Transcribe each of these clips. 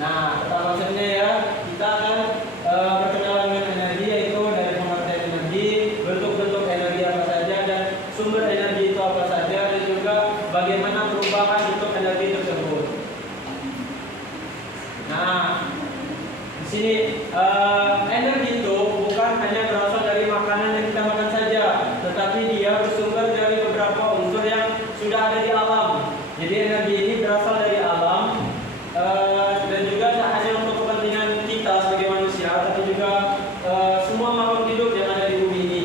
Nah, pertama saja ya, kita akan perkenalan dengan energi, yaitu dari pengertian energi, bentuk-bentuk energi apa saja, dan sumber energi itu apa saja, dan juga bagaimana perubahan bentuk energi tersebut. Nah, di sini energi itu bukan hanya berasal dari makanan yang kita makan saja, tetapi dia bersumber dari beberapa unsur yang sudah ada di alam. Jadi energi ini berasal dari alam, dan juga tak hanya untuk kepentingan kita sebagai manusia, tapi juga semua makhluk hidup yang ada di bumi ini.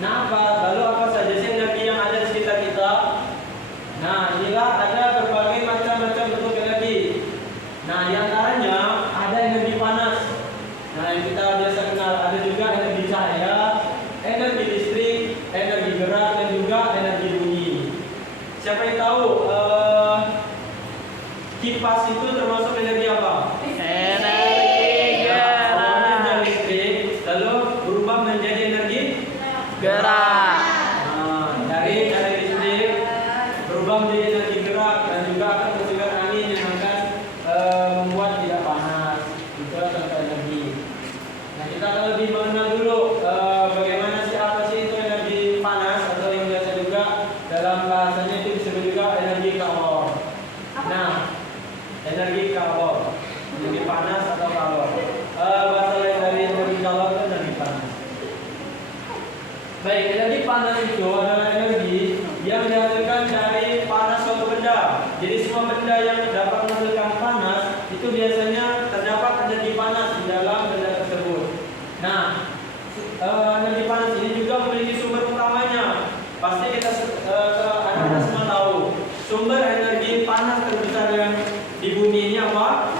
Nah, lalu apa saja sih energi yang ada di sekitar kita? Nah, inilah ada berbagai macam-macam bentuk energi. Nah, di antaranya ada energi panas. Nah, yang kita biasa kenal, ada juga energi cahaya, energi listrik, energi gerak, dan juga energi bunyi. Siapa yang tahu kipas itu termasuk energi apa? Energi Awalnya gerak. dari listrik, lalu berubah menjadi energi Gerak. Nah, dari listrik berubah menjadi energi gerak, dan juga akan menghasilkan angin yang akan membuat tidak panas. Itu contoh energi. Nah, kita akan lebih mengenal dulu bagaimana sih, apa sih itu energi panas, atau yang biasa juga dalam bahasanya itu disebut juga energi kalor. Nah, energi kalor, energi panas atau kalor. Bahasa lain dari energi kalor itu energi panas. Baik, energi panas itu adalah energi yang dihasilkan dari panas suatu benda. Jadi semua benda yang dapat menghasilkan panas itu biasanya terdapat energi panas di dalam benda tersebut. Nah, energi panas ini juga memiliki sumber utamanya. Pasti kita anak-anak semua tahu sumber energi panas terbesar yang di bumi ini apa?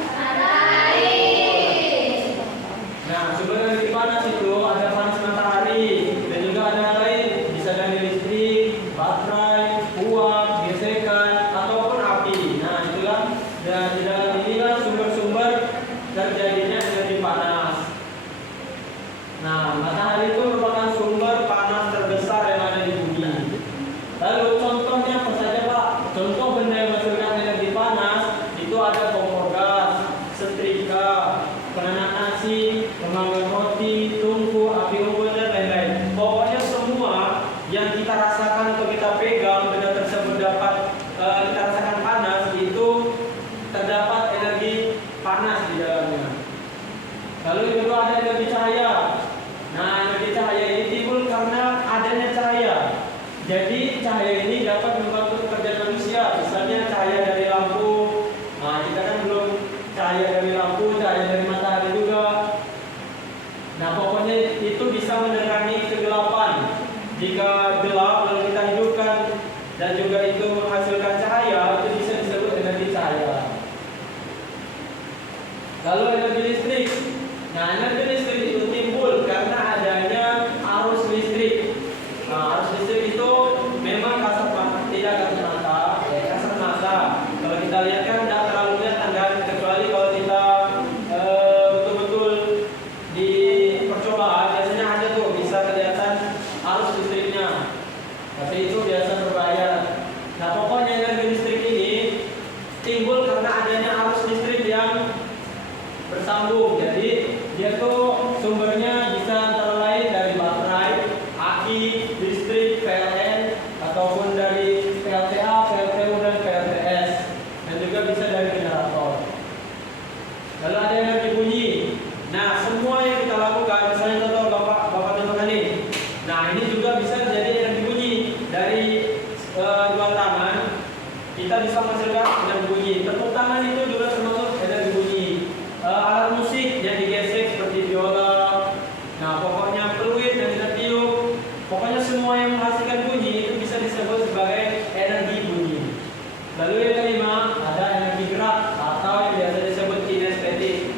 Nah, sumber energi panas itu ada panas matahari, dan juga ada lain, bisa dari listrik, baterai, uap, gesekan, ataupun api. Nah, itulah, dan di dalam inilah sumber-sumber terjadinya energi panas. Nah, matahari itu merupakan sumber panas terbesar yang ada di bumi. Lalu contohnya apa saja, Pak? Contoh benda yang menghasilkan energi panas itu ada kompor gas, setrika, penanak nasi, pemanggang roti, tungku, api unggun, dan lain-lain. Pokoknya semua yang kita rasakan atau kita pegang, benda tersebut dapat kita rasakan panas, itu terdapat energi panas di dalamnya. Lalu yang kedua ada energi cahaya. Nah, energi cahaya ini timbul karena adanya cahaya. Jadi cahaya ini dapat membantu pekerjaan manusia. Misalnya cahaya dari lampu. Nah, kita kan belum cahaya dari lampu, cahaya dari matahari juga. Nah, pokoknya itu bisa menerangi kegelapan. Jika gelap lalu kita hidupkan dan juga itu menghasilkan cahaya, itu bisa disebut energi cahaya. Lalu energi listrik. Nah, energi listrik itu timbul karena adanya arus listrik. Nah, arus listrik itu memang kasat mata, tidak kasat mata. Kalau kita lihat kan tidak terlalu kelihatan kan, kecuali kalau kita betul-betul di percobaan, biasanya ada tuh bisa kelihatan arus listriknya. Tapi itu biasa berbahaya. Nah, pokoknya energi listrik ini timbul karena adanya arus listrik yang bersambung. Jadi dia tuh sumbernya bisa antara lain dari baterai, aki, listrik, PLN, ataupun dari PLTA, PLTU, dan PLTS, dan juga bisa dari generator. Lalu ada energi bunyi. Nah, semua yang kita lakukan, misalnya contoh Bapak contohkan nih. Nah, ini juga bisa jadi energi bunyi. Dari dua tangan kita bisa menghasilkan energi bunyi. Tepuk tangan itu juga termasuk energi bunyi. Alat musik yang digesek seperti biola. Nah, pokoknya peluit yang kita tiup, pokoknya semua yang menghasilkan bunyi itu bisa disebut sebagai energi bunyi. Lalu yang kelima ada energi gerak atau yang biasa disebut kinestetik.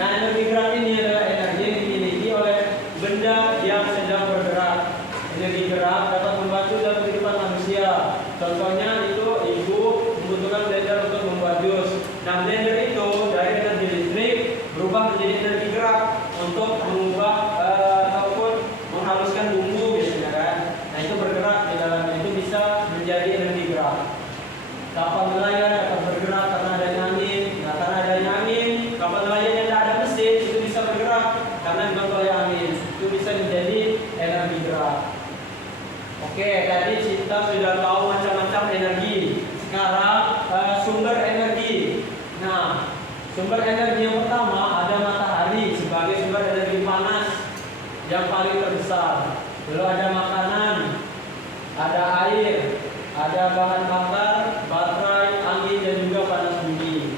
Nah, energi gerak ini adalah energi yang dimiliki oleh benda yang sedang bergerak. Energi gerak dapat membantu dalam kehidupan manusia. Contohnya itu ibu membutuhkan blender untuk membuat jus. Nah, blender itu dari energi listrik berubah menjadi energi gerak untuk mengubah ataupun menghaluskan bumbu biasanya kan. Nah, itu bergerak di dalamnya, itu bisa menjadi energi gerak. Kapal nelayan akan bergerak karena adanya angin. Nah, karena adanya angin, Sumber energi yang pertama ada matahari sebagai sumber energi panas yang paling terbesar. Lalu ada makanan, ada air, ada bahan bakar, baterai, angin, dan juga panas bumi.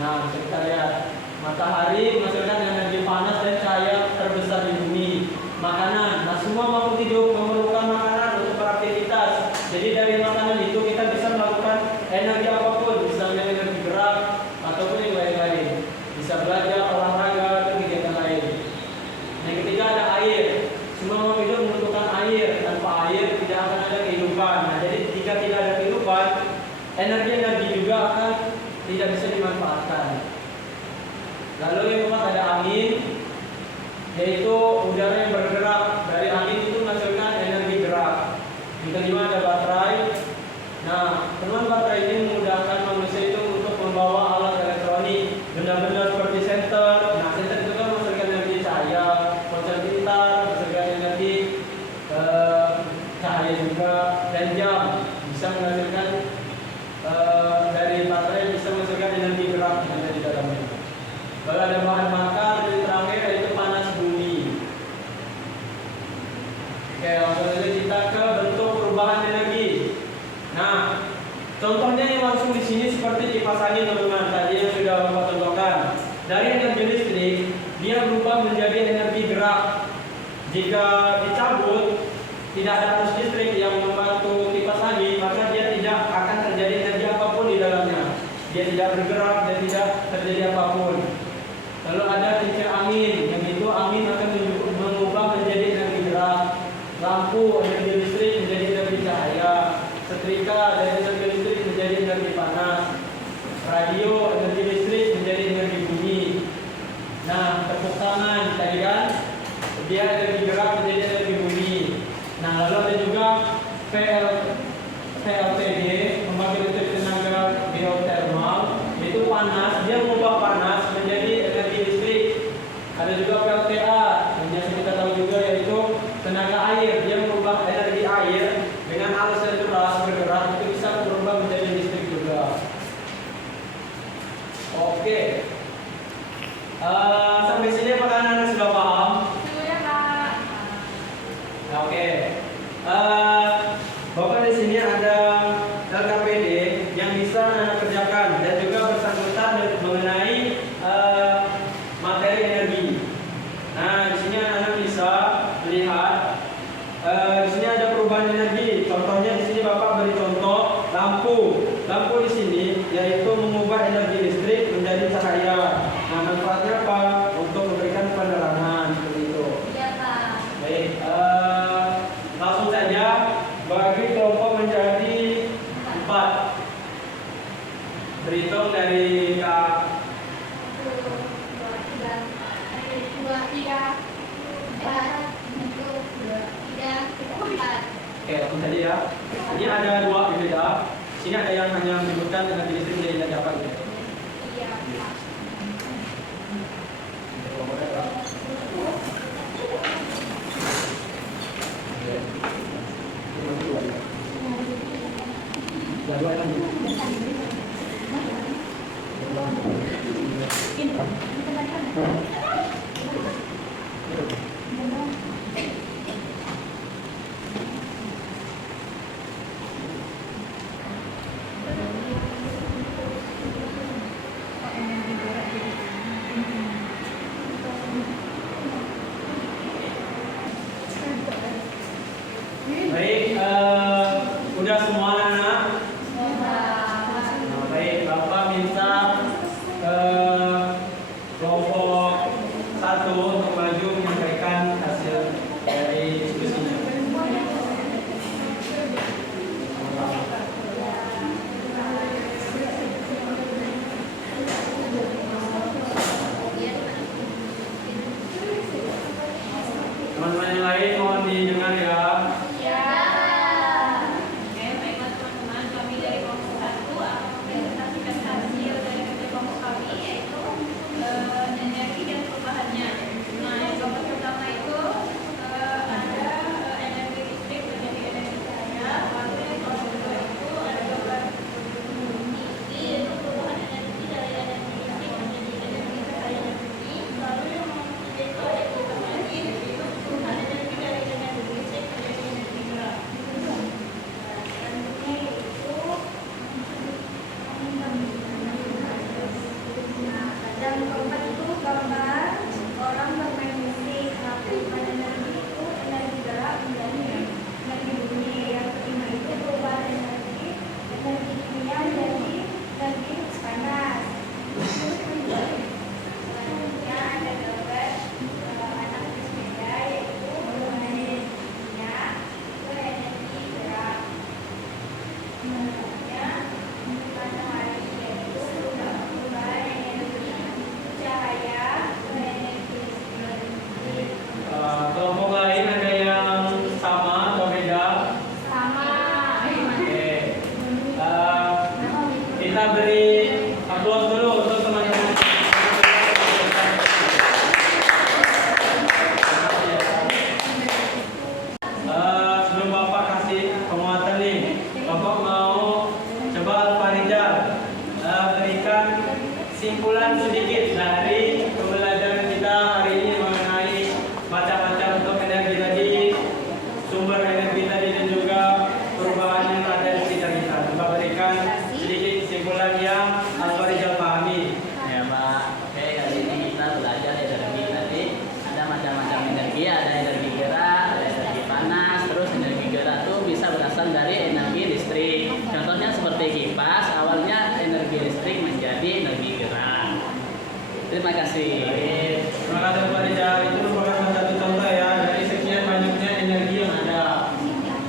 Nah, kita lihat matahari menghasilkan energi panas dan cahaya terbesar di bumi. Makanan, nah semua makhluk hidup memerlukan makanan untuk beraktivitas. Jadi dari makanan itu kita bisa melakukan energi apapun, bisa energi gerak ataupun yang lain-lain. Bisa belajar, olahraga, dan kegiatan lain. Yang ketiga ada air. Semua makhluk hidup membutuhkan air. Tanpa air tidak akan ada kehidupan. Nah, jadi jika tidak ada kehidupan, energi-energi juga akan tidak bisa dimanfaatkan. Lalu yang keempat ada angin, yaitu udara yang bergerak. Dari angin itu menghasilkan energi gerak. Yang kelima ada baterai. Nah, teman baterai ini memudahkan manusia itu untuk membawa alat elektronik, benda-benda seperti senter. Nah, senter itu kan menghasilkan energi cahaya, ponsel pintar menghasilkan energi cahaya juga, dan jam bisa menghasilkan dari baterai bisa menghasilkan energi gerak yang ada di dalamnya. Lalu ada bahan bakar yang terakhir yaitu panas bumi. Oke, langsung saja kita ke bentuk perubahan energi. Nah, contohnya yang langsung di sini seperti kipas angin, teman-teman. Tadi yang sudah Bapak contohkan. Dari energi listrik, dia berubah menjadi energi gerak. Jika dicabut, tidak ada arus listrik yang membantu kipas angin, maka dia tidak akan terjadi energi apapun di dalamnya. Dia tidak bergerak dan tidak terjadi apapun. Lalu ada kincir angin, yang itu angin akan mengubah menjadi energi gerak. Lampu energi listrik menjadi energi cahaya. Setrika dari energi listrik menjadi energi panas. Radio energi listrik menjadi energi bunyi. Nah, tepuk tangan tadi kan dia energi gerak menjadi energi bunyi. Nah, lalu ada juga PLTG, pembangkit listrik tenaga geotermal, itu panas, dia mengubah panas menjadi energi listrik. Ada juga PLTA, yang biasa kita tahu juga yaitu tenaga air, dia mengubah energi air dengan arus yang deras bergerak, itu bisa berubah menjadi listrik juga. Oke, sampai sini apakah Anda sudah paham? Sudah, Pak. Oke. Bapak di sini ada LKPD yang bisa Anda kerjakan dan juga bersangkutan mengenai materi energi. Nah, di sini Anda bisa lihat di sini ada perubahan energi. Contohnya di sini Bapak beri contoh lampu. Lampu di sini yaitu mengubah energi listrik menjadi cahaya. Nah, manfaatnya apa? Untuk memberikan penerangan seperti itu. Iya, Pak. Baik, langsung saja bagi kelompok menjadi 4. Berhitung dari Kak. 1, 2, 3, 4, 1, 2, 3, 4. Oke, langsung saja ya. Ini ada 2 berbeda. Sini ada yang hanya menyebutkan energi listrik menjadi energi apa gitu. Iya, Pak. Ya, 2 lagi. Baik, udah semua anak? Nah, baik, Bapak minta ke kelompok 1 untuk maju menyampaikan hasil dari diskusinya. Teman-teman yang lain mohon didengar ya. Ya. Oke, baiklah teman-teman. Kita beri aplaus dulu untuk teman-teman. Sebelum Bapak kasih penguatan nih, Bapak mau coba Al-Farijal berikan simpulan sedikit dari pembelajaran kita hari ini mengenai macam-macam untuk energi tadi, sumber energi tadi dan juga perubahan yang ada di sekitar kita. Coba berikan sedikit kesimpulan yang Al-Farijal pahami. Ya Pak, oke kali ini kita belajar energi tadi. Ada macam-macam energi, ada energi gerak, ada energi panas. Terus energi gerak itu bisa berasal dari energi listrik. Contohnya seperti kipas, awalnya energi listrik menjadi energi gerak. Terima kasih. Terima kasih Al-Farijal. Itu merupakan satu contoh ya dari sekian banyaknya energi yang ada.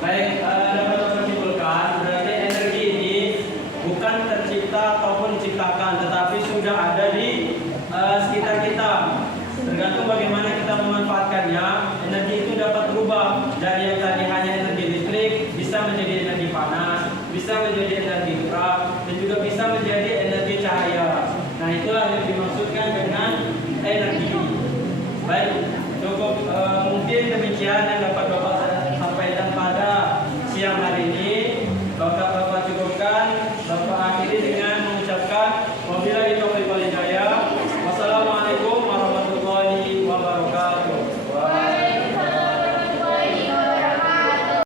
Baik, dapat saya simpulkan berarti energi ini bukan tercipta ataupun diciptakan, tetapi sudah ada di sekitar kita. Tergantung bagaimana kita memanfaatkannya, energi itu dapat berubah dari yang tadi hanya energi listrik bisa menjadi energi panas, bisa menjadi energi gerak, dan juga bisa menjadi energi cahaya. Nah, itulah yang dimaksudkan dengan energi. Baik, cukup mungkin demikian yang dapat Bapak sampaikan pada siang hari